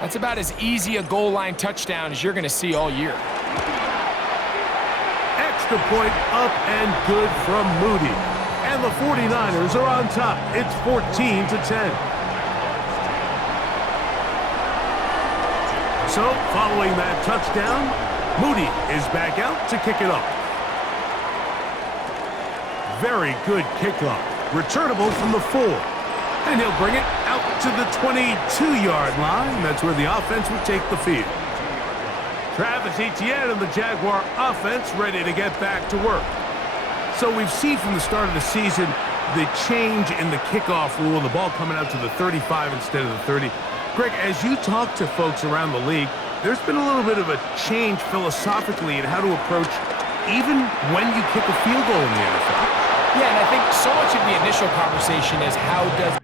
That's about as easy a goal line touchdown as you're going to see all year. Extra point up and good from Moody. And the 49ers are on top. It's 14-10. So, following that touchdown, Moody is back out to kick it off. Very good kickoff. Returnable from the 4. And he'll bring it out to the 22-yard line. That's where the offense will take the field. Travis Etienne and the Jaguar offense ready to get back to work. So we've seen from the start of the season the change in the kickoff rule, the ball coming out to the 35 instead of the 30. Greg, as you talk to folks around the league, there's been a little bit of a change philosophically in how to approach even when you kick a field goal in the NFL. Yeah, and I think so much of the initial conversation is how does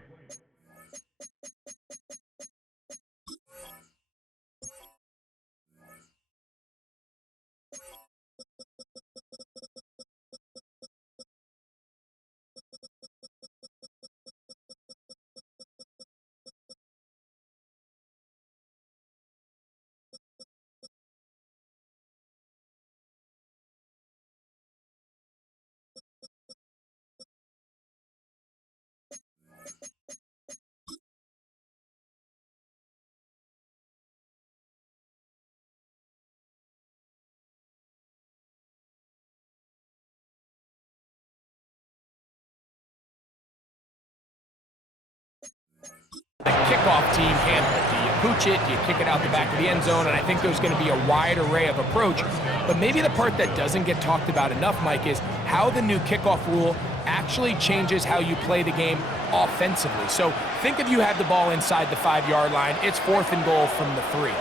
the kickoff team handle it? Do you pooch it? Do you kick it out the back of the end zone? And I think there's going to be a wide array of approach. But maybe the part that doesn't get talked about enough, Mike, is how the new kickoff rule actually changes how you play the game offensively. So think if you had the ball inside the 5-yard line, it's 4th and goal from the 3.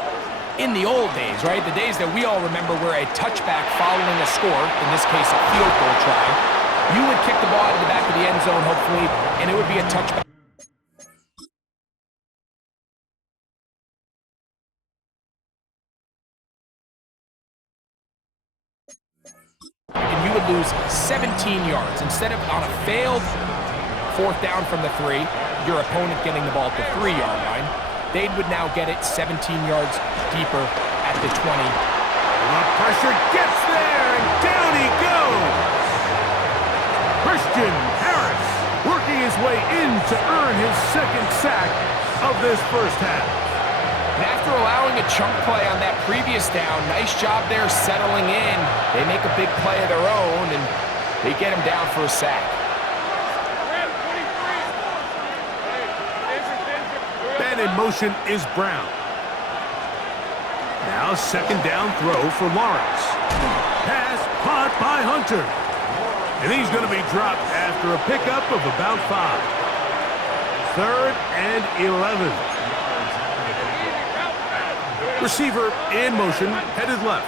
In the old days, right, the days that we all remember were a touchback following a score, in this case a field goal try, you would kick the ball to the back of the end zone, hopefully, and it would be a touchback. And you would lose 17 yards. Instead of on a failed 4th down from the 3, your opponent getting the ball at the 3-yard line, they would now get it 17 yards deeper at the 20. The pressure gets there, and down he goes! Christian Harris working his way in to earn his 2nd sack of this first half. And after allowing a chunk play on that previous down, nice job there settling in. They make a big play of their own, and they get him down for a sack. Then in motion is Brown. Now 2nd down throw for Lawrence. Pass caught by Hunter. And he's going to be dropped after a pickup of about 5. 3rd and 11. Receiver in motion, headed left.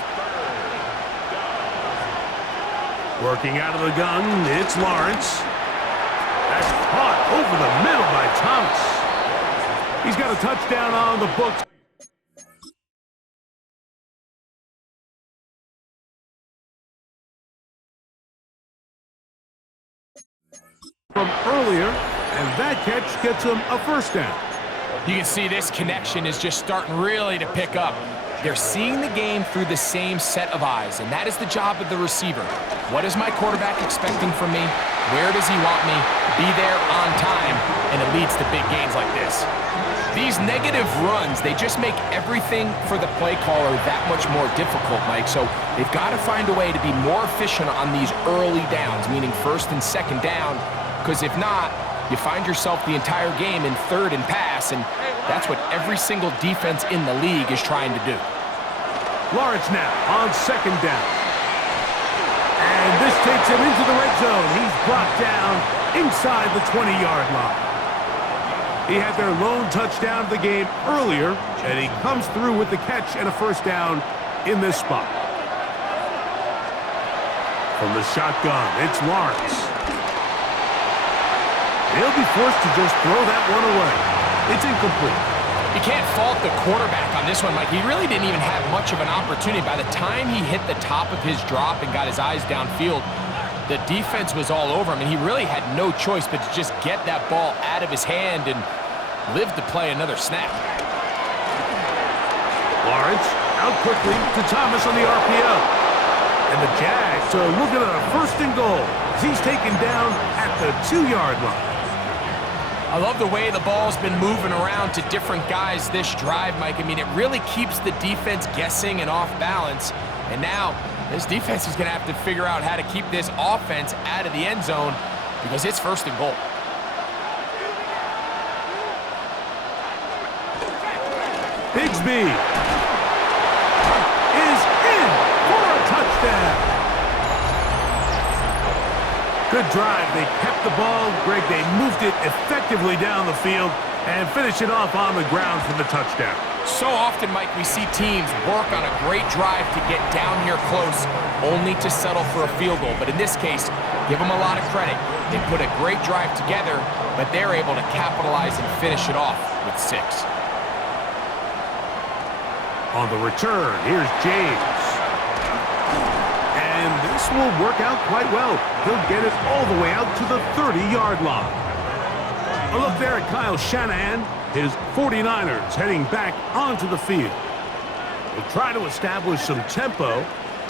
Working out of the gun, it's Lawrence. That's caught over the middle by Thomas. He's got a touchdown on the books. From earlier, and that catch gets him a 1st down. You can see this connection is just starting really to pick up. They're seeing the game through the same set of eyes, and that is the job of the receiver. What is my quarterback expecting from me? Where does he want me? Be there on time, and it leads to big gains like this. These negative runs, they just make everything for the play caller that much more difficult, Mike. So they've got to find a way to be more efficient on these early downs, meaning 1st and 2nd down, because if not, you find yourself the entire game in 3rd and pass, and that's what every single defense in the league is trying to do. Lawrence now on 2nd down. And this takes him into the red zone. He's brought down inside the 20-yard line. He had their lone touchdown of the game earlier, and he comes through with the catch and a 1st down in this spot. From the shotgun, it's Lawrence. He'll be forced to just throw that one away. It's incomplete. You can't fault the quarterback on this one, Mike. He really didn't even have much of an opportunity. By the time he hit the top of his drop and got his eyes downfield, the defense was all over him, and he really had no choice but to just get that ball out of his hand and live to play another snap. Lawrence out quickly to Thomas on the RPO. And the Jags are looking at a 1st and goal as he's taken down at the 2-yard line. I love the way the ball's been moving around to different guys this drive, Mike. I mean, it really keeps the defense guessing and off balance. And now this defense is going to have to figure out how to keep this offense out of the end zone because it's 1st and goal. Bigsby is in for a touchdown. Good drive. They kept the ball. Greg, they moved it effectively down the field and finished it off on the ground for the touchdown. So often, Mike, we see teams work on a great drive to get down here close, only to settle for a field goal. But in this case, give them a lot of credit. They put a great drive together, but they're able to capitalize and finish it off with 6. On the return, here's James. And this will work out quite well. He'll get it all the way out to the 30-yard line. A look there at Kyle Shanahan. His 49ers heading back onto the field. They'll try to establish some tempo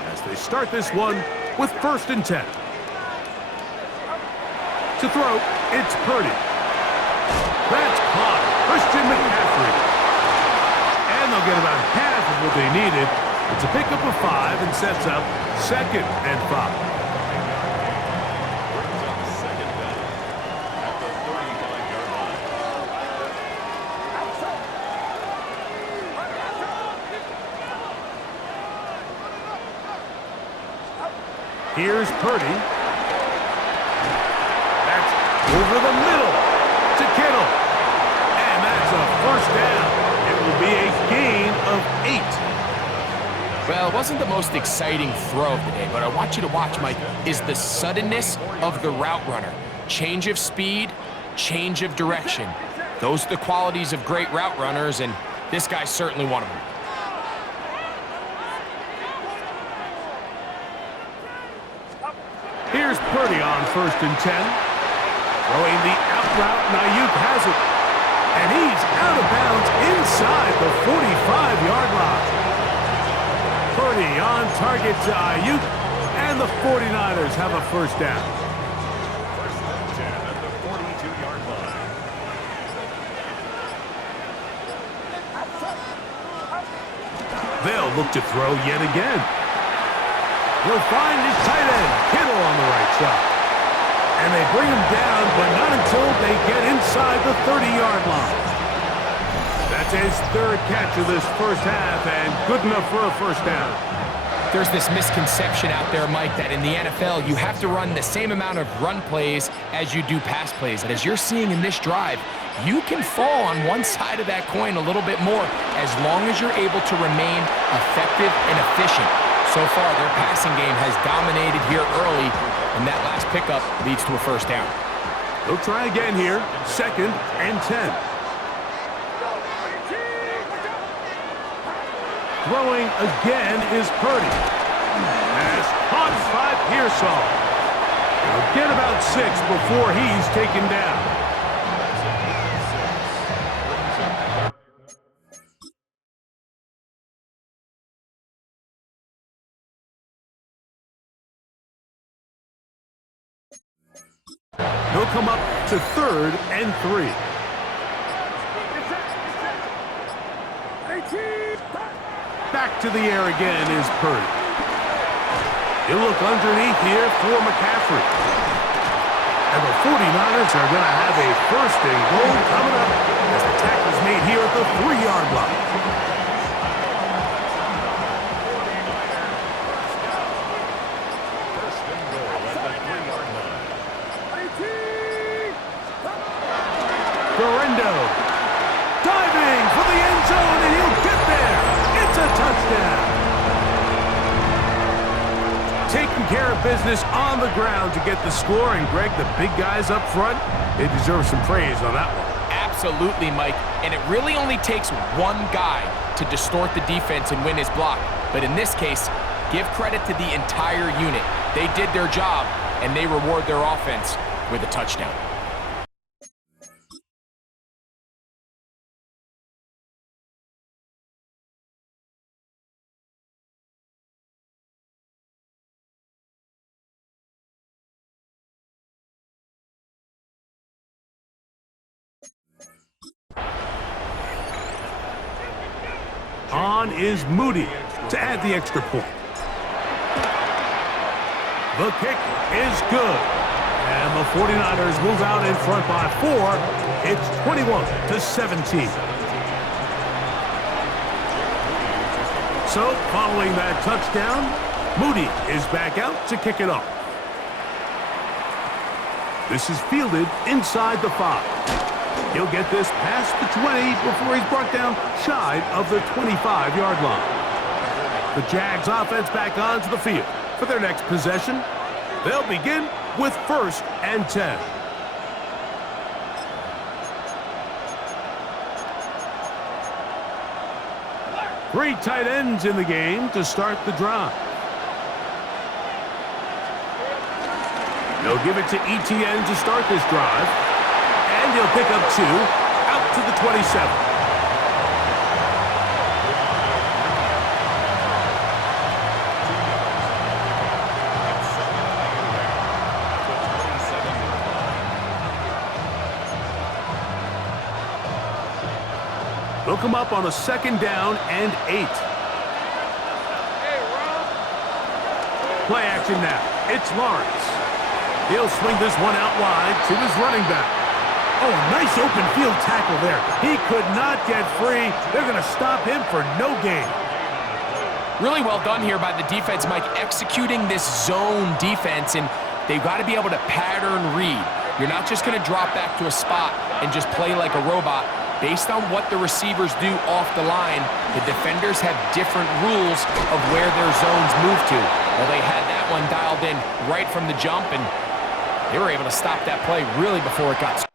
as they start this one with 1st and 10. To throw, it's Purdy. That's caught. Christian McCaffrey. And they'll get about half of what they needed. It's a pickup of 5 and sets up 2nd and 5. Here's Purdy. That's over the middle to Kittle. And that's a 1st down. It will be a gain of 8. Well, it wasn't the most exciting throw of the day, but I want you to watch, Mike, is the suddenness of the route runner. Change of speed, change of direction. Those are the qualities of great route runners, and this guy's certainly one of them. Here's Purdy on 1st and 10. Throwing the out route, and Ayuk has it. And he's out of bounds inside the 45-yard line. Purdy on target to Ayuk, and the 49ers have a 1st down. 1st and 10 at the 42-yard line. They'll look to throw yet again. He'll find his tight end, Kittle, on the right side. And they bring him down, but not until they get inside the 30-yard line. That's his 3rd catch of this 1st half, and good enough for a 1st down. There's this misconception out there, Mike, that in the NFL, you have to run the same amount of run plays as you do pass plays. And as you're seeing in this drive, you can fall on one side of that coin a little bit more as long as you're able to remain effective and efficient. So far, their passing game has dominated here early, and that last pickup leads to a 1st down. They'll try again here, 2nd and 10. Throwing again is Purdy. As caught by Pearsall. They'll get about 6 before he's taken down. He'll come up to 3rd and 3. Back to the air again is Purdy. He'll look underneath here for McCaffrey. And the 49ers are going to have a 1st and goal coming up as the tackle is made here at the 3-yard line. Diving for the end zone, and he'll get there. It's a touchdown. Taking care of business on the ground to get the score, and Greg, the big guys up front, they deserve some praise on that one. Absolutely, Mike, and it really only takes one guy to distort the defense and win his block. But in this case, give credit to the entire unit. They did their job, and they reward their offense with a touchdown. On is Moody to add the extra point. The kick is good. And the 49ers move out in front by 4. It's 21-17. So, following that touchdown, Moody is back out to kick it off. This is fielded inside the 5. He'll get this past the 20 before he's brought down shy of the 25-yard line. The Jags offense back onto the field for their next possession. They'll begin with 1st and 10. Three tight ends in the game to start the drive. They'll give it to ETN to start this drive. And he'll pick up 2 out to the 27. They'll come up on a 2nd down and 8. Play action now. It's Lawrence. He'll swing this one out wide to his running back. Oh, nice open field tackle there. He could not get free. They're going to stop him for no gain. Really well done here by the defense, Mike, executing this zone defense, and they've got to be able to pattern read. You're not just going to drop back to a spot and just play like a robot. Based on what the receivers do off the line, the defenders have different rules of where their zones move to. Well, they had that one dialed in right from the jump, and they were able to stop that play really before it got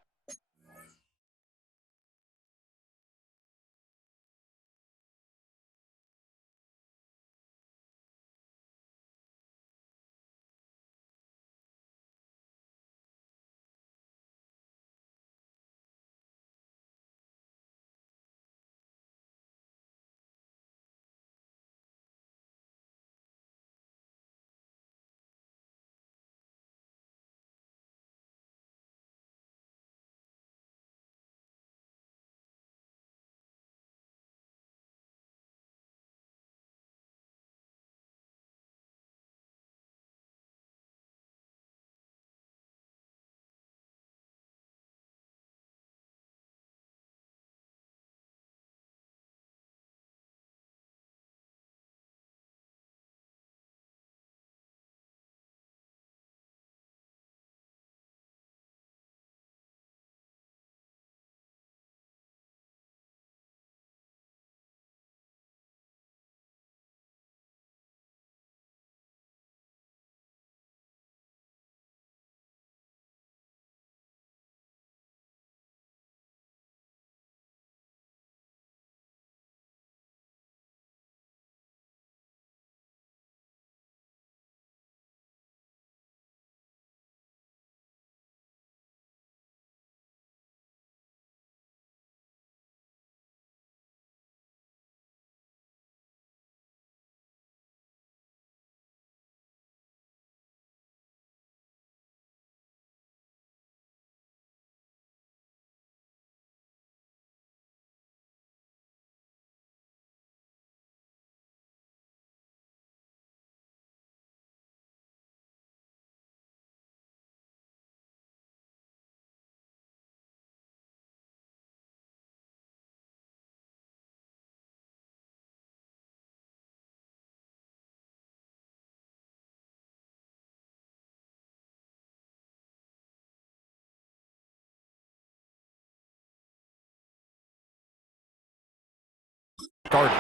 started.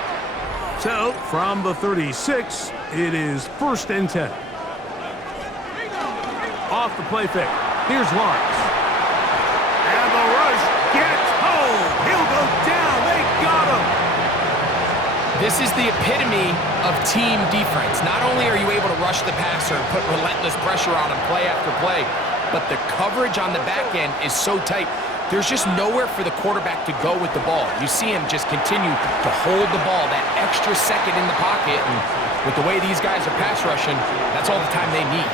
So, from the 36, it is 1st and 10. Off the play fake. Here's Lawrence. And the rush gets home. He'll go down. They got him. This is the epitome of team defense. Not only are you able to rush the passer and put relentless pressure on him play after play, but the coverage on the back end is so tight. There's just nowhere for the quarterback to go with the ball. You see him just continue to hold the ball that extra second in the pocket, and with the way these guys are pass rushing, that's all the time they need.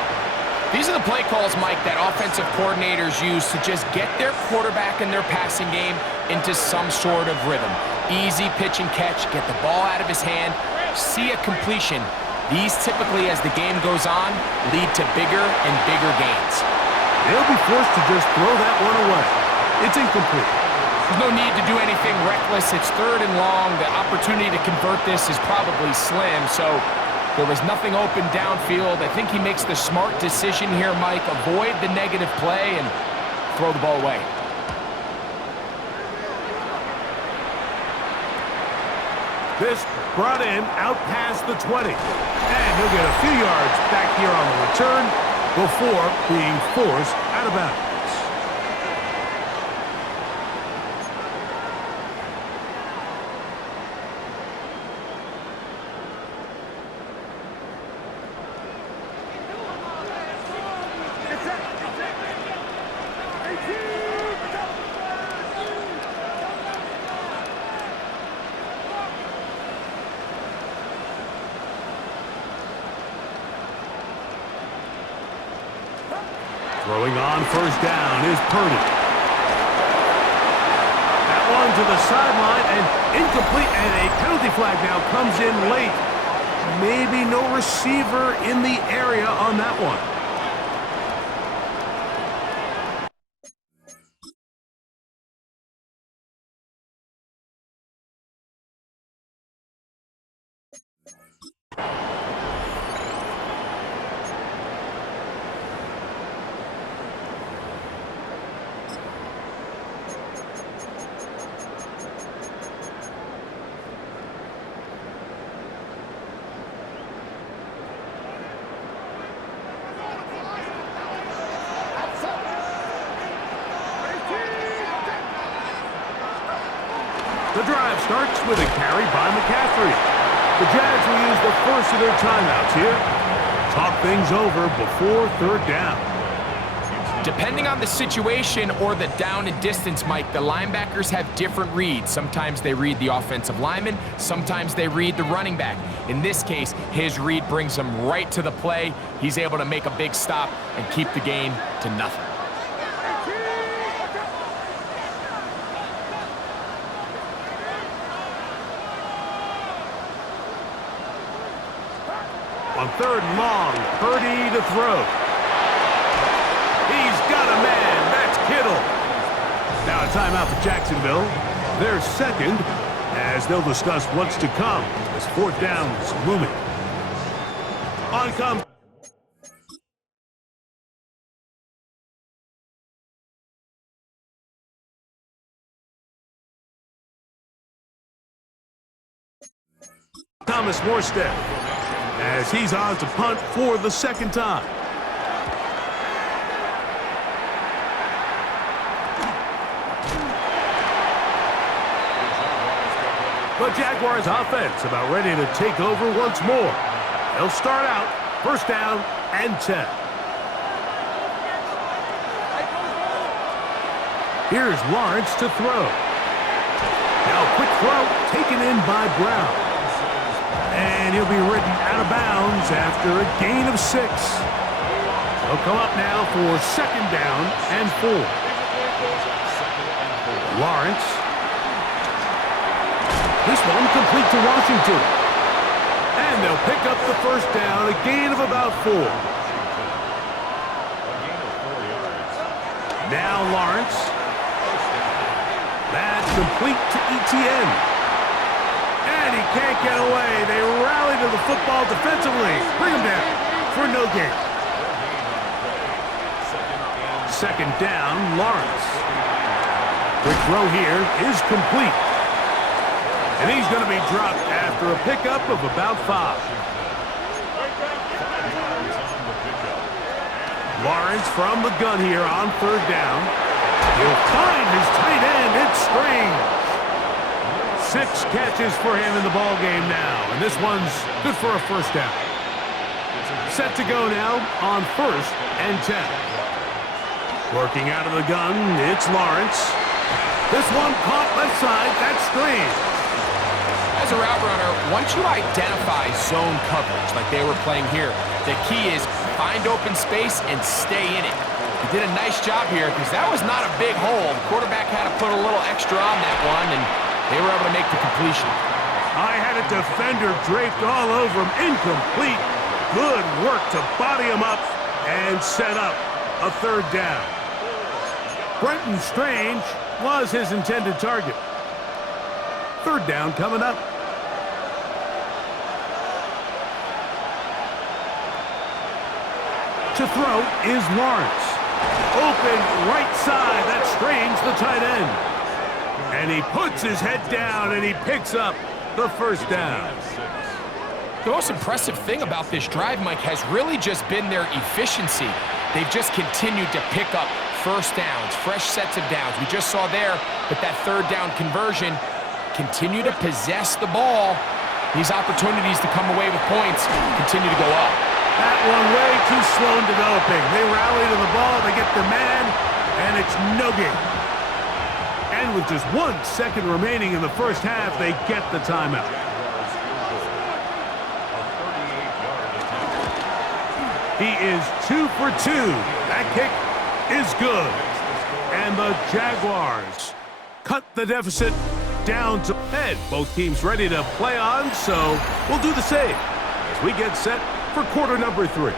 These are the play calls, Mike, that offensive coordinators use to just get their quarterback and their passing game into some sort of rhythm. Easy pitch and catch, get the ball out of his hand, see a completion. These typically, as the game goes on, lead to bigger and bigger gains. They'll be forced to just throw that one away. It's incomplete. There's no need to do anything reckless. It's 3rd and long. The opportunity to convert this is probably slim, so there was nothing open downfield. I think he makes the smart decision here, Mike. Avoid the negative play and throw the ball away. This brought in out past the 20. And he'll get a few yards back here on the return before being forced out of bounds. Throwing on first down is Purdy. That one to the sideline and incomplete, and a penalty flag now comes in late. Maybe no receiver in the area on that one. The drive starts with a carry by McCaffrey. The Jags will use the first of their timeouts here. Talk things over before 3rd down. Depending on the situation or the down and distance, Mike, the linebackers have different reads. Sometimes they read the offensive lineman, sometimes they read the running back. In this case, his read brings him right to the play. He's able to make a big stop and keep the gain to nothing. On 3rd and long, Purdy to throw. He's got a man. That's Kittle. Now a timeout for Jacksonville. Their second, as they'll discuss what's to come as 4th down's looming. On comes. Thomas Morstead, as he's on to punt for the 2nd time. The Jaguars offense about ready to take over once more. They'll start out 1st down and 10. Here's Lawrence to throw. Now a quick throw taken in by Brown. And he'll be ridden out of bounds after a gain of 6. He'll come up now for 2nd down and 4. Lawrence. This one complete to Washington. And they'll pick up the 1st down, a gain of about 4. Now Lawrence. That's complete to Etienne. And he can't get away. They rally to the football defensively. Bring him down for no gain. 2nd down, Lawrence. Quick throw here is complete. And he's going to be dropped after a pickup of about 5. Lawrence from the gun here on 3rd down. He'll find his tight end. It's Strange. 6 catches for him in the ball game now, and this one's good for a 1st down. Set to go now on 1st and 10. Working out of the gun, it's Lawrence. This one caught left side, that's Strange. As a route runner, once you identify zone coverage like they were playing here, the key is find open space and stay in it. He did a nice job here because that was not a big hole. The quarterback had to put a little extra on that one, and they were able to make the completion. I had a defender draped all over him. Incomplete. Good work to body him up and set up a third down. Brenton Strange was his intended target. Third down coming up. To throw is Lawrence. Open right side. That's Strange, the tight end. And he puts his head down and he picks up the first down. The most impressive thing about this drive, Mike, has really just been their efficiency. They've just continued to pick up first downs, fresh sets of downs. We just saw there with that third down conversion, continue to possess the ball. These opportunities to come away with points continue to go up. That one way too slow in developing. They rally to the ball, they get the man, and it's no game. And with just 1 second remaining in the first half, they get the timeout. He is 2 for 2. That kick is good. And the Jaguars cut the deficit down to head. Both teams ready to play on, so we'll do the same as we get set for quarter number 3.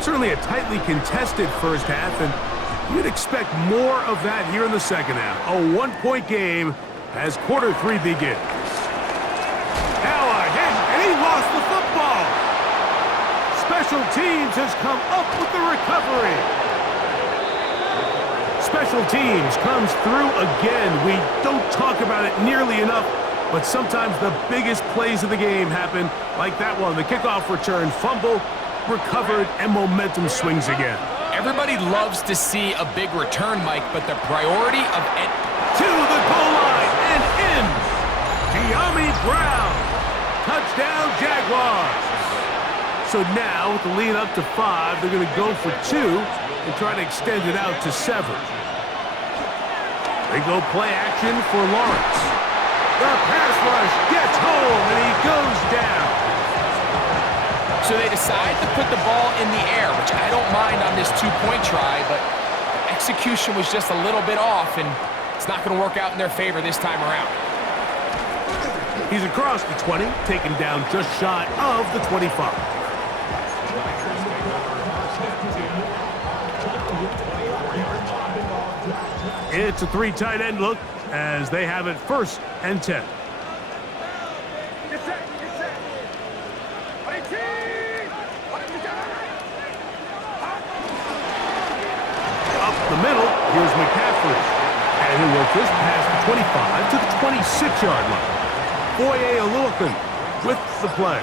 Certainly a tightly contested first half, and you'd expect more of that here in the second half. A 1-point game as quarter 3 begins. Now a hit, and he lost the football. Special teams has come up with the recovery. Special teams comes through again. We don't talk about it nearly enough, but sometimes the biggest plays of the game happen like that one. The kickoff return, fumble, recovered, and momentum swings again. Everybody loves to see a big return, Mike, but the priority of to the goal line and in. De'Ami Brown. Touchdown, Jaguars. So now, with the lead up to 5, they're going to go for 2 and try to extend it out to 7. They go play action for Lawrence. The pass rush gets home, and he goes down. So they decide to put the ball in the air, which I don't mind on this 2-point try, but execution was just a little bit off, and it's not going to work out in their favor this time around. He's across the 20, taken down just shy of the 25. It's a 3 tight end look as they have it 1st and 10. Up the middle, here's McCaffrey. And he'll work this past the 25 to the 26-yard line. Boye Oluokun with the play.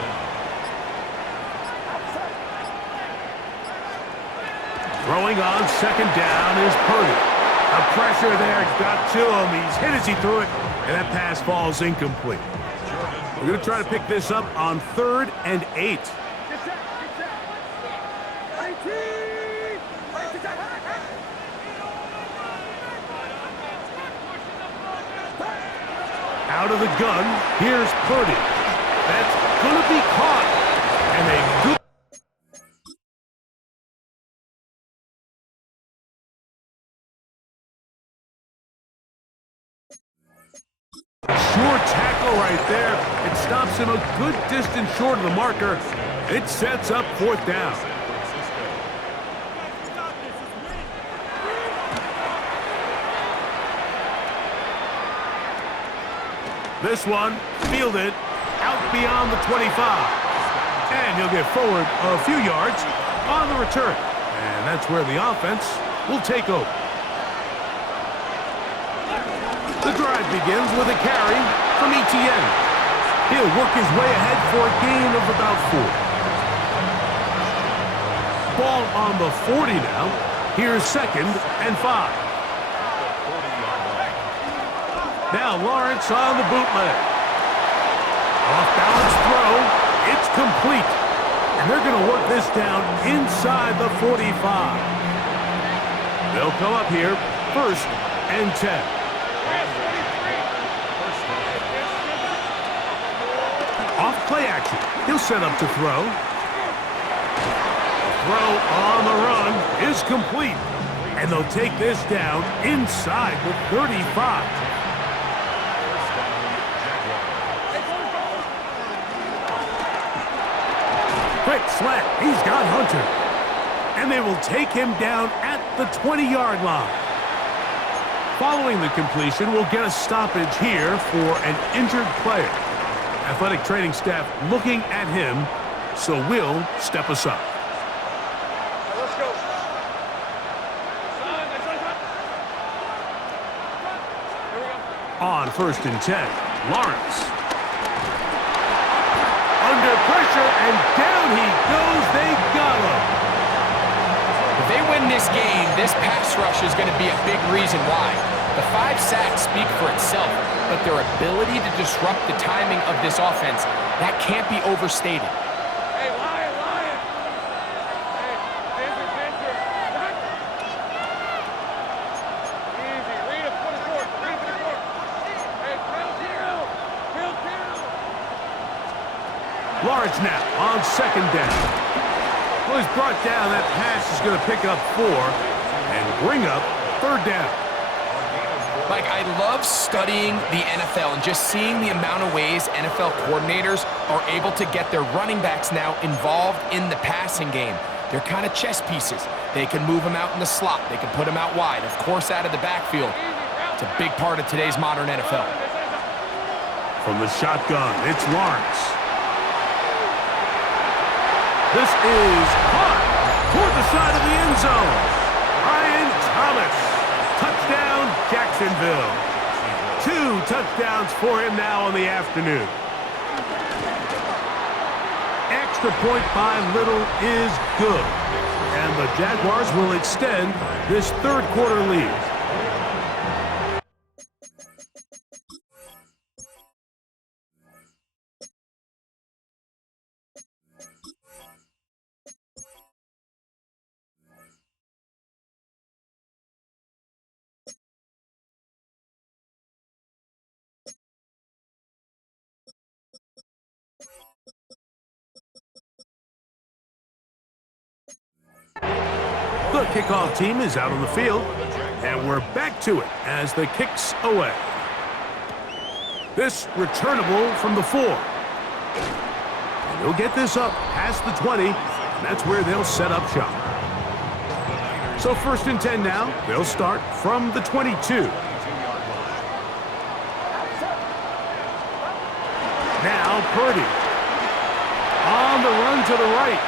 Throwing on 2nd down is Purdy. The pressure there got to him. He's hit as he threw it, and that pass falls incomplete. We're going to try to pick this up on 3rd and 8. Out of the gun, here's Purdy. That's going to be caught. And a good sure tackle right there. It stops him a good distance short of the marker. It sets up 4th down. This one fielded out beyond the 25. And he'll get forward a few yards on the return. And that's where the offense will take over. The drive begins with a carry from Etienne. He'll work his way ahead for a gain of about 4. Ball on the 40 now. Here's 2nd and 5. Now Lawrence on the bootleg. Off-balance throw. It's complete. And they're going to work this down inside the 45. They'll come up here 1st and 10. Off play action. He'll set up to throw. throw on the run is complete. And they'll take this down inside the 35. Quick slant. He's got Hunter. And they will take him down at the 20-yard line. Following the completion, we'll get a stoppage here for an injured player. Athletic training staff looking at him, so we'll step aside. Let's go. On 1st and 10, Lawrence. Under pressure, and down he goes. They got him. If they win this game, this pass rush is going to be a big reason why. The 5 sacks speak for itself, but their ability to disrupt the timing of this offense, that can't be overstated. Hey, Lion! Hey, Andrew. Easy, read him, put it forward, Hey, Hill. Lawrence now on 2nd down. Well, he's brought down. That pass is going to pick up 4 and bring up 3rd down. Like, I love studying the NFL and just seeing the amount of ways NFL coordinators are able to get their running backs now involved in the passing game. They're kind of chess pieces. They can move them out in the slot. They can put them out wide, of course, out of the backfield. It's a big part of today's modern NFL. From the shotgun, it's Lawrence. This is caught toward the side of the end zone. Ryan Thomas. Touchdown, Jacksonville. 2 touchdowns for him now on the afternoon. Extra point by Little is good. And the Jaguars will extend this 3rd quarter lead. The kickoff team is out on the field, and we're back to it as the kick's away. This returnable from the 4. And they'll get this up past the 20, and that's where they'll set up shop. So 1st and 10 now. They'll start from the 22. Now Purdy. On the run to the right.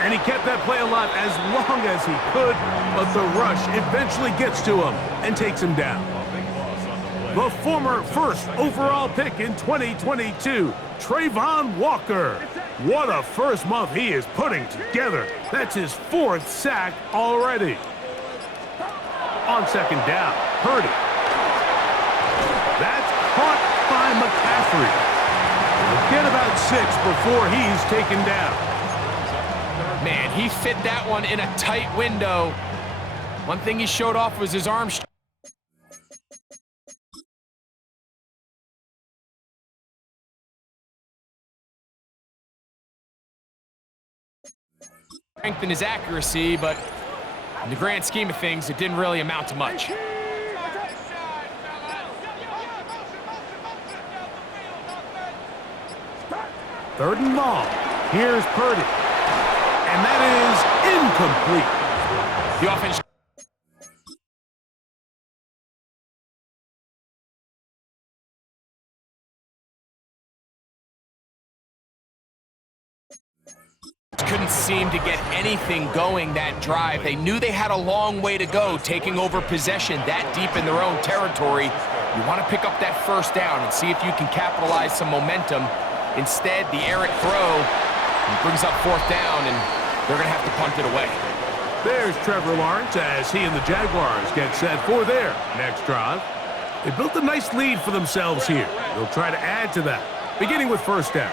And he kept that play alive as long as he could, but the rush eventually gets to him and takes him down. The former 1st overall pick in 2022, Trayvon Walker. What a first month he is putting together. That's his 4th sack already. On 2nd down, Purdy. That's caught by McCaffrey. He'll get about 6 before he's taken down. Man, he fit that one in a tight window. One thing he showed off was his arm strength and his accuracy, but in the grand scheme of things, it didn't really amount to much. 3rd and long. Here's Purdy. And that is incomplete. The offense couldn't seem to get anything going that drive. They knew they had a long way to go, taking over possession that deep in their own territory. You want to pick up that 1st down and see if you can capitalize some momentum. Instead, the errant throw brings up 4th down, and they're going to have to punt it away. There's Trevor Lawrence as he and the Jaguars get set for their next drive. They built a nice lead for themselves here. They'll try to add to that, beginning with 1st down.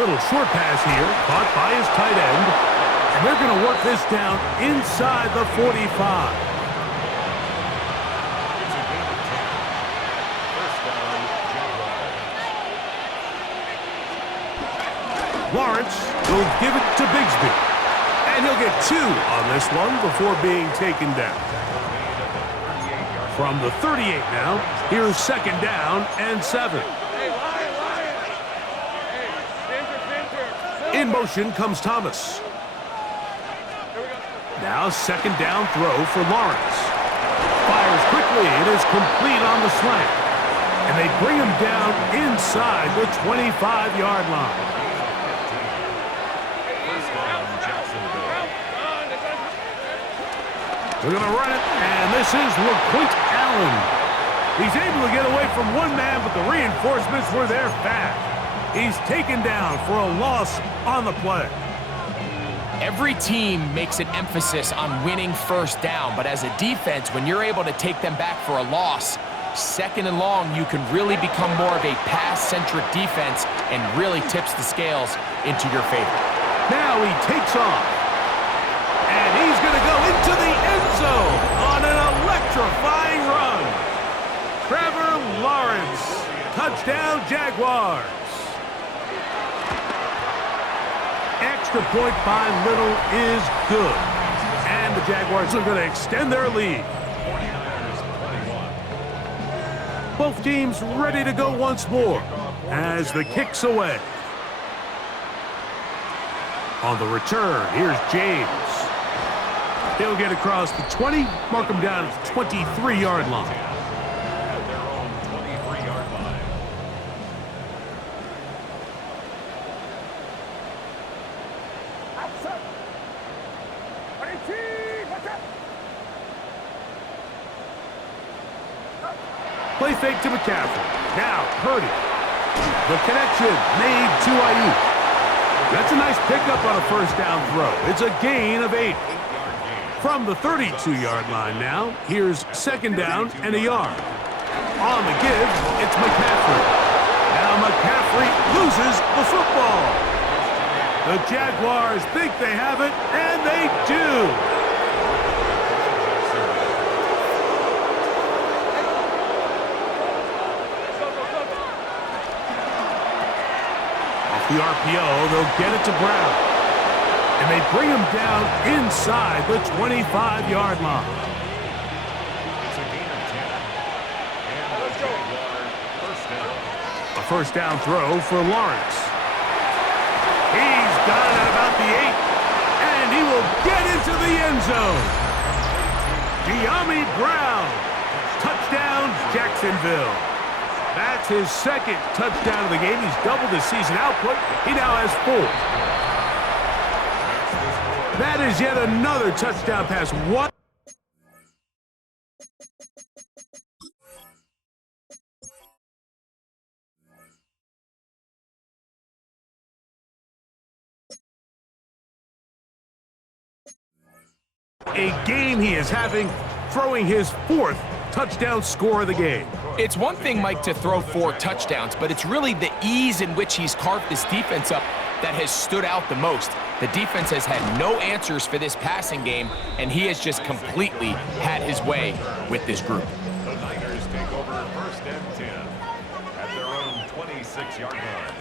Little short pass here, caught by his tight end, and they're going to work this down inside the 45. Lawrence will give it to Bigsby. And he'll get 2 on this one before being taken down. From the 38 now, here's 2nd down and 7. In motion comes Thomas. Now 2nd down throw for Lawrence. Fires quickly. It is complete on the slant. And they bring him down inside the 25-yard line. They're going to run it, and this is LaQuint Allen. He's able to get away from one man, but the reinforcements were there fast. He's taken down for a loss on the play. Every team makes an emphasis on winning 1st down, but as a defense, when you're able to take them back for a loss, 2nd and long, you can really become more of a pass-centric defense and really tips the scales into your favor. Now he takes off. And he's going to go into the end zone on an electrifying run. Trevor Lawrence, touchdown Jaguars. Extra point by Little is good. And the Jaguars are going to extend their lead. Both teams ready to go once more as the kick's away. On the return, here's James. He'll get across the 20, mark him down at the 23-yard line. At their own 23-yard line. Play fake to McCaffrey. Now Purdy. The connection made to Ayuk. That's a nice pickup on a 1st down throw. It's a gain of 8. From the 32-yard line now, here's 2nd down and a yard. On the give, it's McCaffrey. Now McCaffrey loses the football. The Jaguars think they have it, and they do. The RPO, they'll get it to Brown. And they bring him down inside the 25-yard line. It's a gain of 10. And the Jaguars 1st down. A 1st down throw for Lawrence. He's got it at about the 8. And he will get into the end zone. De'Ami Brown. Touchdown, Jacksonville. That's his 2nd touchdown of the game. He's doubled his season output. He now has 4. That is yet another touchdown pass. What? A game he is having, throwing his 4th touchdown score of the game. It's one thing, Mike, to throw 4 touchdowns, but it's really the ease in which he's carved this defense up that has stood out the most. The defense has had no answers for this passing game, and he has just completely had his way with this group. The Niners take over 1st and 10 at their own 26-yard line.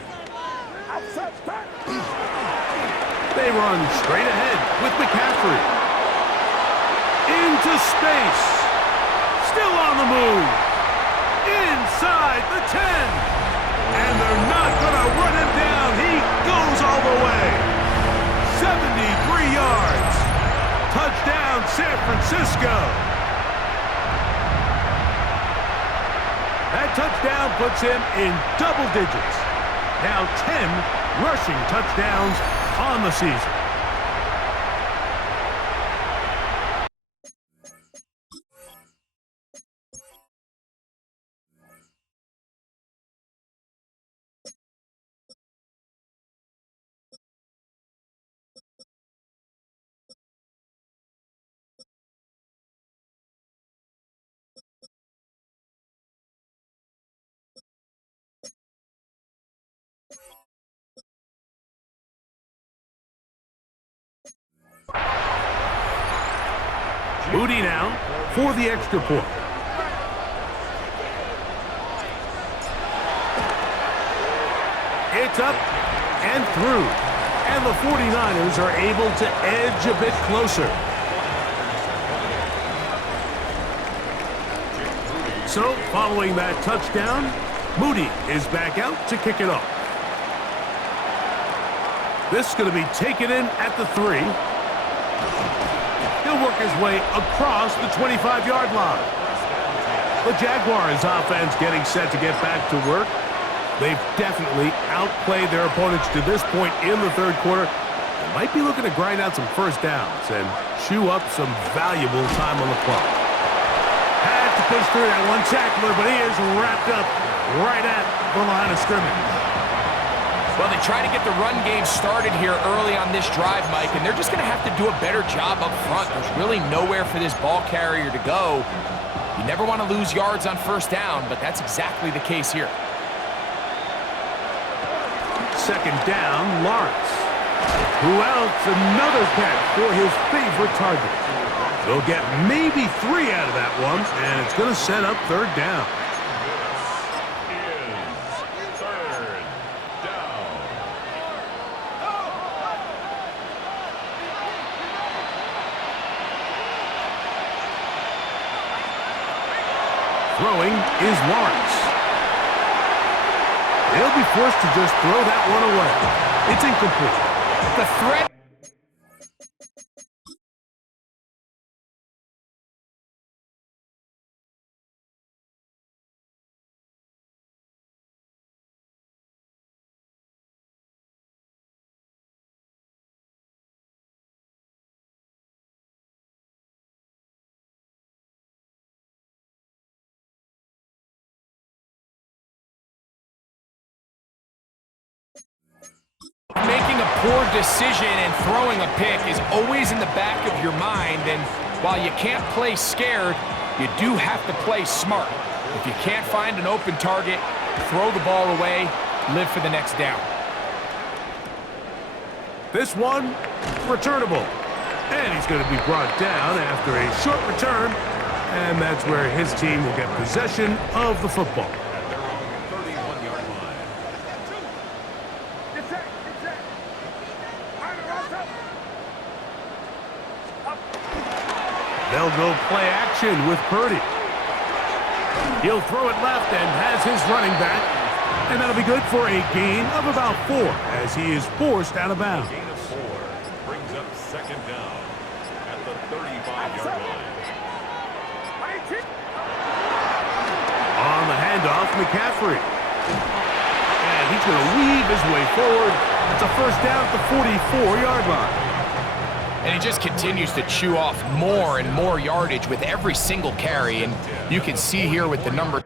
They run straight ahead with McCaffrey. Into space. Still on the move. Inside the 10. And they're not going to run him down. He goes all the way. 73 yards. Touchdown, San Francisco. That touchdown puts him in double digits. Now 10 rushing touchdowns on the season. Moody now for the extra point. It's up and through. And the 49ers are able to edge a bit closer. So, following that touchdown, Moody is back out to kick it off. This is going to be taken in at the 3. He'll work his way across the 25-yard line. The Jaguars offense getting set to get back to work. They've definitely outplayed their opponents to this point in the third quarter. They might be looking to grind out some first downs and chew up some valuable time on the clock. Had to push through that one tackler, but he is wrapped up right at the line of scrimmage. Well, they try to get the run game started here early on this drive, Mike, and they're just going to have to do a better job up front. There's really nowhere for this ball carrier to go. You never want to lose yards on first down, but that's exactly the case here. Second down, Lawrence. Who else? Another catch for his favorite target. They'll get maybe 3 out of that one, and it's going to set up third down. Throwing is Lawrence. He'll be forced to just throw that one away. It's incomplete. The threat. Making a poor decision and throwing a pick is always in the back of your mind, and while you can't play scared, you do have to play smart. If you can't find an open target, throw the ball away, live for the next down. This one, returnable. And he's going to be brought down after a short return, and that's where his team will get possession of the football. They'll go play action with Purdy. He'll throw it left and has his running back. And that'll be good for a gain of about 4 as he is forced out of bounds. Gain of 4 brings up second down at the 35-yard line. On the handoff, McCaffrey. And he's going to weave his way forward. It's a first down at the 44-yard line. And he just continues to chew off more and more yardage with every single carry. And you can see here with the number.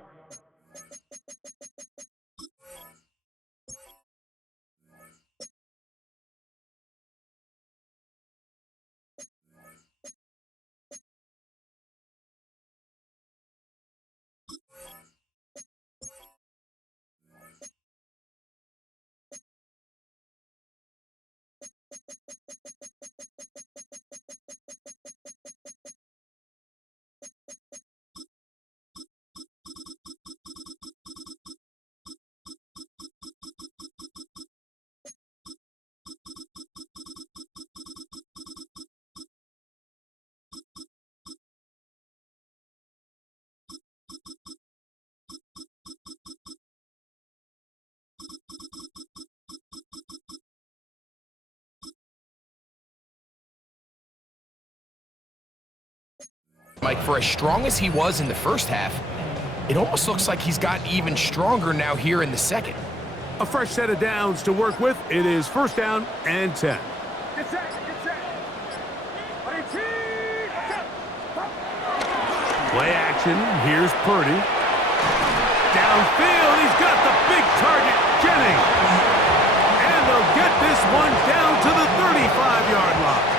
Mike, for as strong as he was in the first half, it almost looks like he's gotten even stronger now here in the second. A fresh set of downs to work with. It is first down and 10. Play action. Here's Purdy. Downfield, he's got the big target, Jennings. And they'll get this one down to the 35-yard line.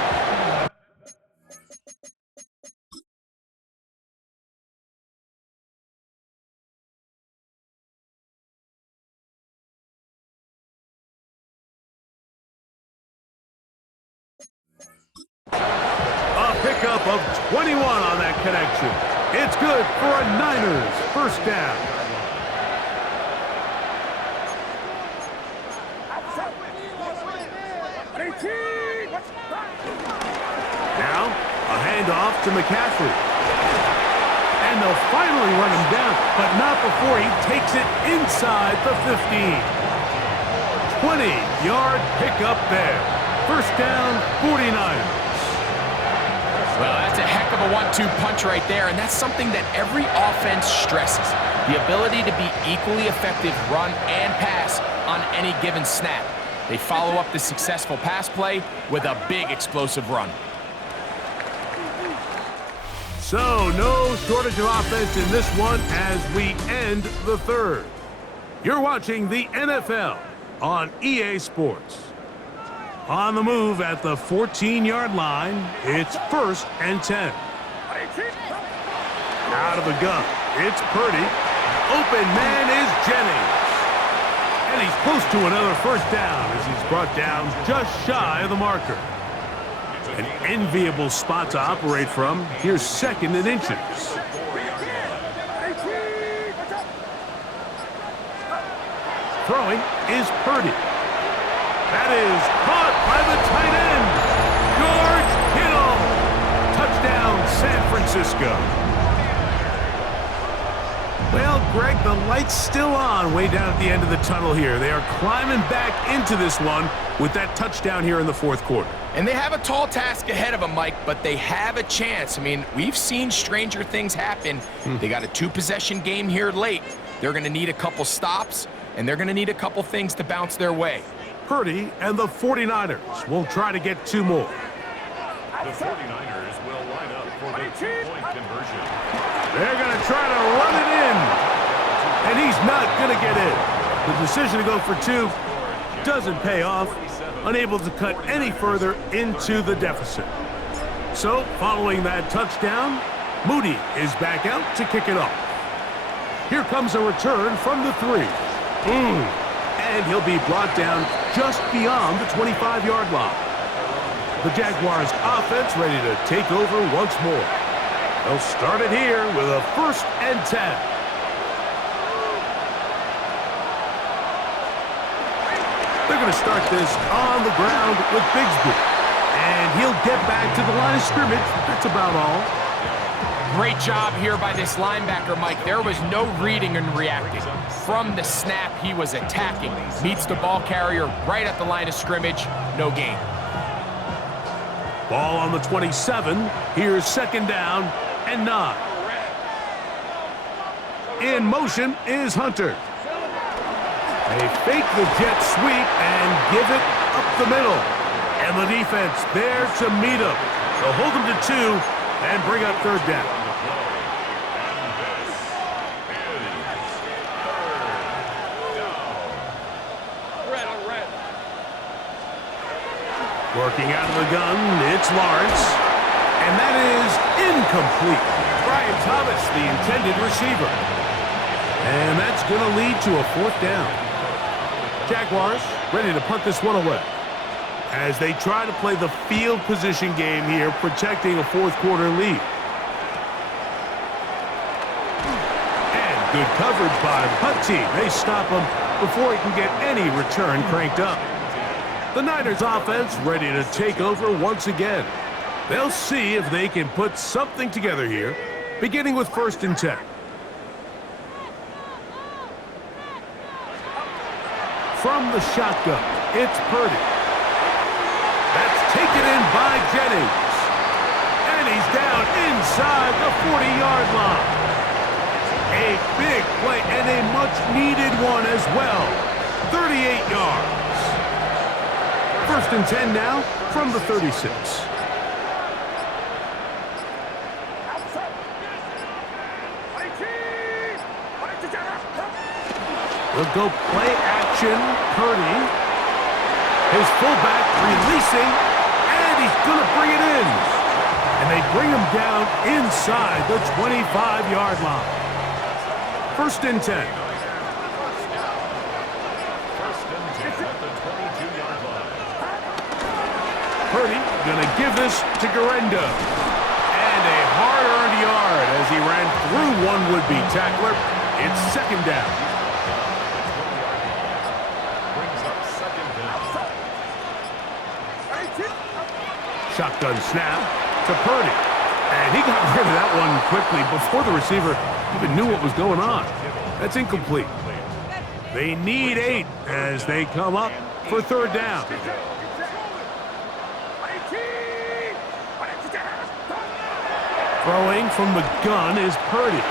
A pickup of 21 on that connection. It's good for a Niners first down. Now, a handoff to McCaffrey. And they'll finally run him down, but not before he takes it inside the 15. 20-yard pickup there. First down, 49ers. Well, that's a heck of a 1-2 punch right there, and that's something that every offense stresses. The ability to be equally effective run and pass on any given snap. They follow up the successful pass play with a big explosive run. So, no shortage of offense in this one as we end the third. You're watching the NFL on EA Sports. On the move at the 14-yard line, it's 1st and 10. Out of the gun, it's Purdy. Open man is Jennings. And he's close to another first down as he's brought down just shy of the marker. An enviable spot to operate from. Here's 2nd and inches. Throwing is Purdy. That is caught by the tight end, George Kittle. Touchdown, San Francisco. Well, Greg, the light's still on way down at the end of the tunnel here. They are climbing back into this one with that touchdown here in the 4th quarter. And they have a tall task ahead of them, Mike, but they have a chance. I mean, we've seen stranger things happen. They got a 2-possession game here late. They're going to need a couple stops, and they're going to need a couple things to bounce their way. Purdy and the 49ers will try to get 2 more. The 49ers will line up for the 2-point conversion. They're going to try to run it in, and he's not going to get in. The decision to go for 2 doesn't pay off, unable to cut any further into the deficit. So, following that touchdown, Moody is back out to kick it off. Here comes a return from the 3. And he'll be brought down just beyond the 25-yard line. The Jaguars offense ready to take over once more. They'll start it here with a 1st and 10. They're going to start this on the ground with Bigsby. And he'll get back to the line of scrimmage. That's about all. Great job here by this linebacker, Mike. There was no reading and reacting. From the snap, he was attacking. Meets the ball carrier right at the line of scrimmage. No gain. Ball on the 27. Here's 2nd down and 9. In motion is Hunter. They fake the jet sweep and give it up the middle. And the defense there to meet him. They'll hold him to 2 and bring up 3rd down. Working out of the gun, it's Lawrence. And that is incomplete. Brian Thomas, the intended receiver. And that's going to lead to a 4th down. Jaguars ready to punt this one away as they try to play the field position game here, protecting a 4th quarter lead. And good coverage by the punt team. They stop him before he can get any return cranked up. The Niners offense ready to take over once again. They'll see if they can put something together here, beginning with 1st and 10. From the shotgun, it's Purdy. That's taken in by Jennings. And he's down inside the 40-yard line. A big play and a much-needed one as well. 38 yards. 1st and 10 now from the 36. We'll go play action. Purdy. His fullback releasing, and he's going to bring it in. And they bring him down inside the 25-yard line. 1st and 10. Purdy going to give this to Garendo. And a hard-earned yard as he ran through one would-be tackler. It's 2nd down. Shotgun snap to Purdy. And he got rid of that one quickly before the receiver even knew what was going on. That's incomplete. They need 8 as they come up for third down. Throwing from the gun is Purdy.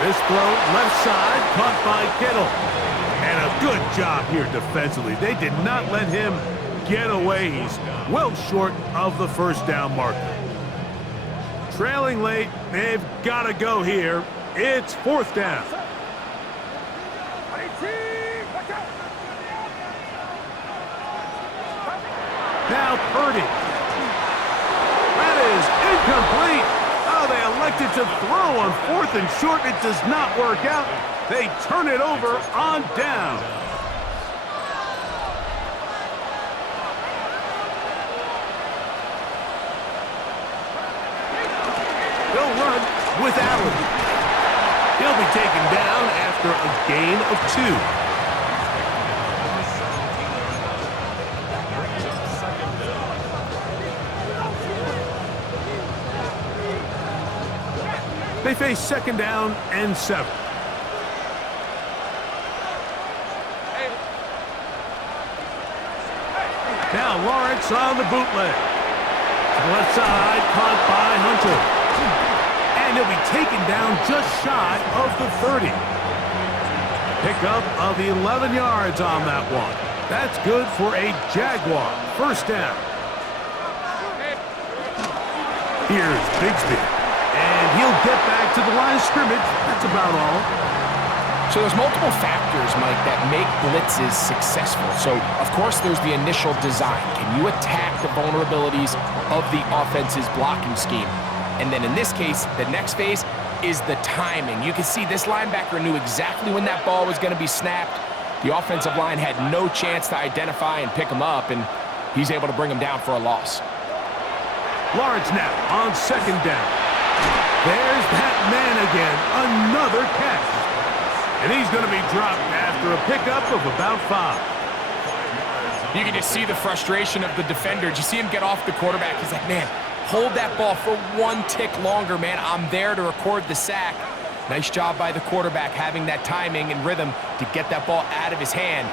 This throw left side caught by Kittle. And a good job here defensively. They did not let him get away. He's well short of the first down marker. Trailing late, they've got to go here. It's fourth down. Now Purdy. That is incomplete. Oh, they elected to throw on 4th and short. It does not work out. They turn it over on down. They'll run with Allen. He'll be taken down after a gain of 2. They face second down and 7. Now Lawrence on the bootleg. To the left side, caught by Hunter. And he'll be taken down just shy of the 30. Pickup of 11 yards on that one. That's good for a Jaguar first down. Here's Bigsby. And he'll get back to the line of scrimmage. That's about all. So there's multiple factors, Mike, that make blitzes successful. So, of course, there's the initial design. Can you attack the vulnerabilities of the offense's blocking scheme? And then in this case, the next phase is the timing. You can see this linebacker knew exactly when that ball was going to be snapped. The offensive line had no chance to identify and pick him up, and he's able to bring him down for a loss. Lawrence now on second down. There's that man again, another catch. And he's going to be dropped after a pickup of about 5. You can just see the frustration of the defender. Did you see him get off the quarterback? He's like, man, hold that ball for 1 tick longer, man. I'm there to record the sack. Nice job by the quarterback having that timing and rhythm to get that ball out of his hand.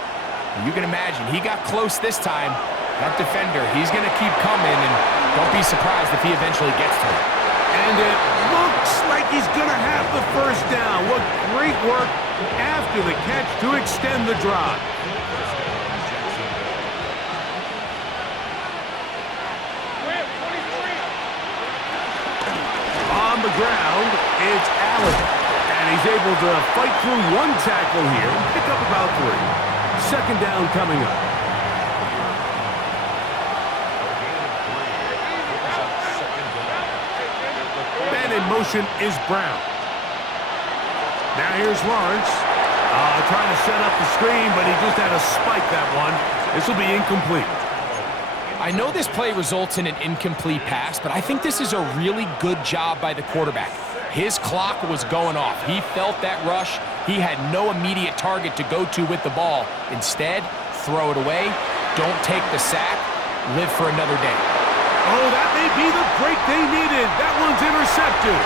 And you can imagine, he got close this time. That defender, he's going to keep coming, and don't be surprised if he eventually gets to it. And it looks like he's going to have the first down. What great work after the catch to extend the drive. On the ground, it's Allen. And he's able to fight through 1 tackle here and pick up about 3. Second down coming up. In motion is Brown. Now here's Lawrence. Trying to set up the screen, but he just had to spike that one. This will be incomplete. I know this play results in an incomplete pass, but I think this is a really good job by the quarterback. His clock was going off. He felt that rush. He had no immediate target to go to with the ball. Instead, throw it away. Don't take the sack. Live for another day. Oh, that may be the break they needed. That one's intercepted.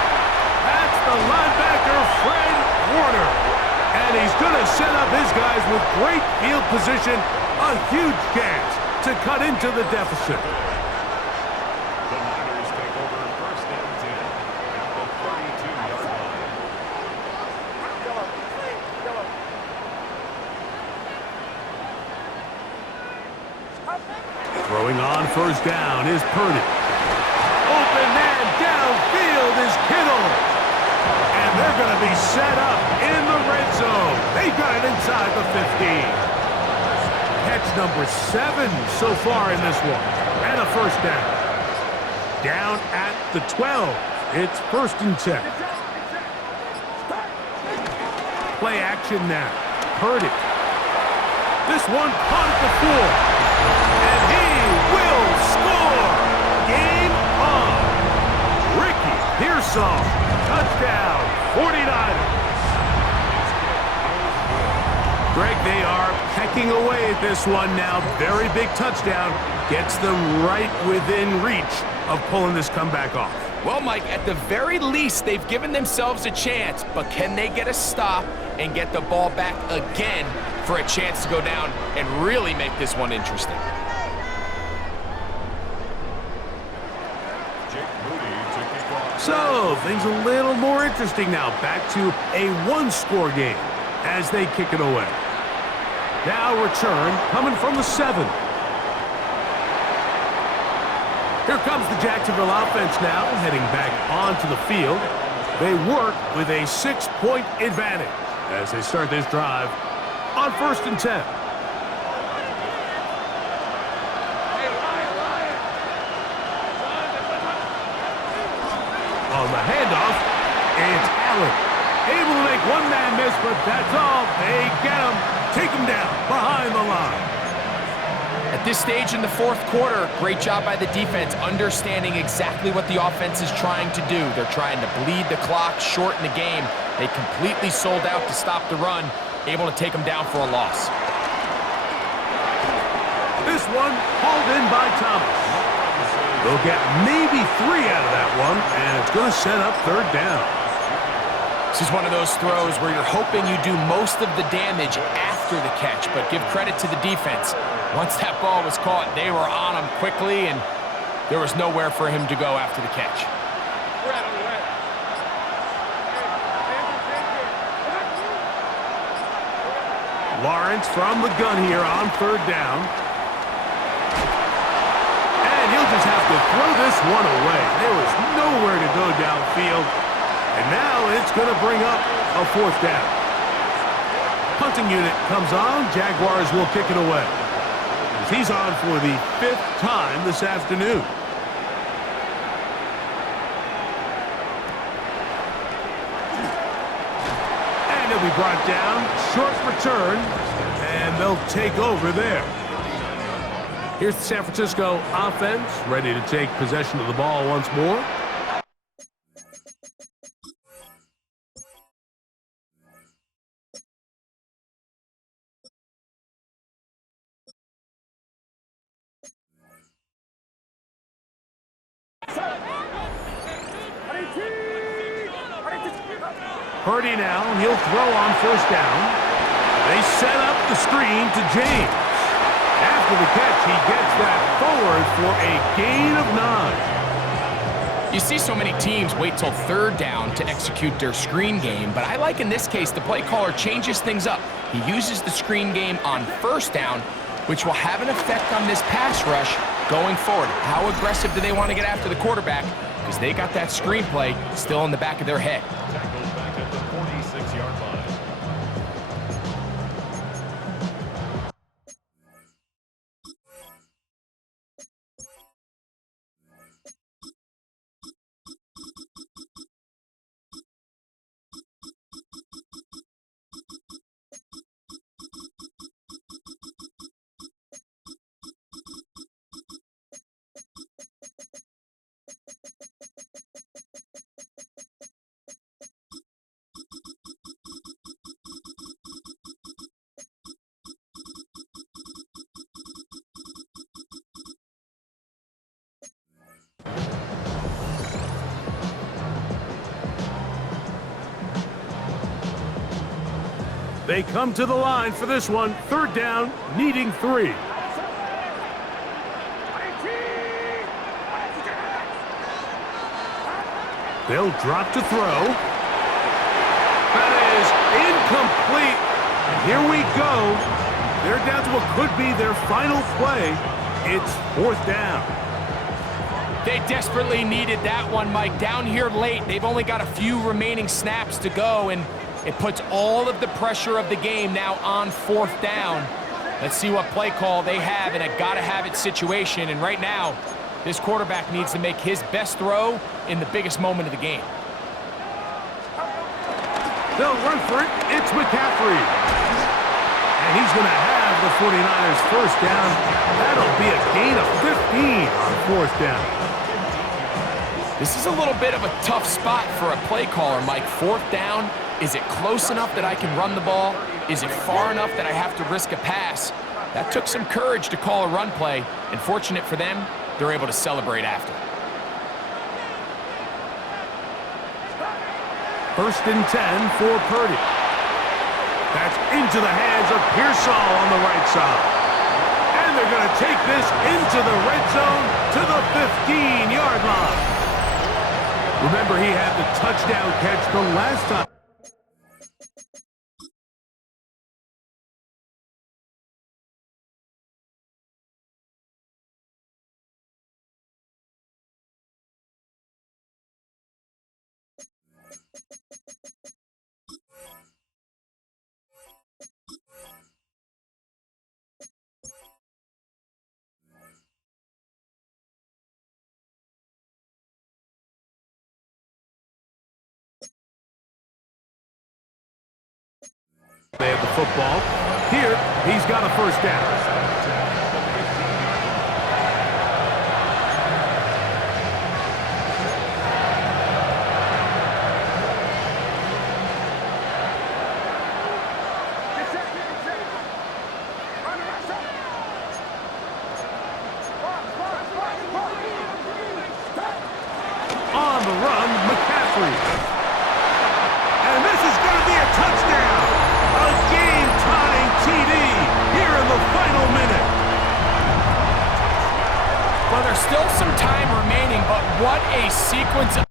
That's the linebacker, Fred Warner. And he's going to set up his guys with great field position. A huge chance to cut into the deficit. The Niners take over first and 10 at the 32-yard line. Throwing on first down is Purdy. Open man downfield is Kittle. And they're going to be set up in the red zone. They got it inside the 15. Catch number 7 so far in this one. And a first down. Down at the 12. It's first and 10. Play action now. Purdy. This one caught at the 4. And he will score! Game on! Ricky Pearsall, touchdown, 49ers. Greg, they are pecking away at this one now. Very big touchdown. Gets them right within reach of pulling this comeback off. Well, Mike, at the very least, they've given themselves a chance, but can they get a stop and get the ball back again for a chance to go down and really make this one interesting? So, things a little more interesting now. Back to a one-score game as they kick it away. Now return coming from the 7. Here comes the Jacksonville offense now, heading back onto the field. They work with a 6-point advantage as they start this drive on 1st and 10. On the handoff, it's Allen. Able to make one man miss, but that's all. They get him, take him down behind the line. At this stage in the 4th quarter, great job by the defense, understanding exactly what the offense is trying to do. They're trying to bleed the clock, shorten the game. They completely sold out to stop the run, able to take them down for a loss. This one hauled in by Thomas. They'll get maybe 3 out of that one, and it's going to set up 3rd down. This is one of those throws where you're hoping you do most of the damage after the catch, but give credit to the defense. Once that ball was caught, they were on him quickly, and there was nowhere for him to go after the catch. Lawrence from the gun here on 3rd down. And he'll just have to throw this one away. There was nowhere to go downfield. And now it's going to bring up a 4th down. Punting unit comes on. Jaguars will kick it away. He's on for the 5th time this afternoon. And he'll be brought down. Short return. And they'll take over there. Here's the San Francisco offense, ready to take possession of the ball once more. Purdy now, he'll throw on 1st down. They set up the screen to James. After the catch, he gets that forward for a gain of 9. You see so many teams wait till 3rd down to execute their screen game, but I like in this case the play caller changes things up. He uses the screen game on 1st down, which will have an effect on this pass rush going forward. How aggressive do they want to get after the quarterback? Because they got that screenplay still in the back of their head. Tackles back at the 46-yard line. They come to the line for this one. 3rd down, needing 3. They'll drop to throw. That is incomplete. And here we go. They're down to what could be their final play. It's 4th down. They desperately needed that one, Mike. Down here late, they've only got a few remaining snaps to go, and it puts all of the pressure of the game now on 4th down. Let's see what play call they have in a gotta-have-it situation. And right now, this quarterback needs to make his best throw in the biggest moment of the game. They'll run for it. It's McCaffrey. And he's going to have the 49ers 1st down. That'll be a gain of 15 on 4th down. This is a little bit of a tough spot for a play caller, Mike. 4th down. Is it close enough that I can run the ball? Is it far enough that I have to risk a pass? That took some courage to call a run play, and fortunate for them, they're able to celebrate after. First and 10 for Purdy. That's into the hands of Pearsall on the right side. And they're going to take this into the red zone to the 15-yard line. Remember, he had the touchdown catch the last time. They have the football. Here, he's got a first down. On the run, McCaffrey. And this is going to be a touchdown. A game-tying TD here in the final minute. Well, there's still some time remaining, but what a sequence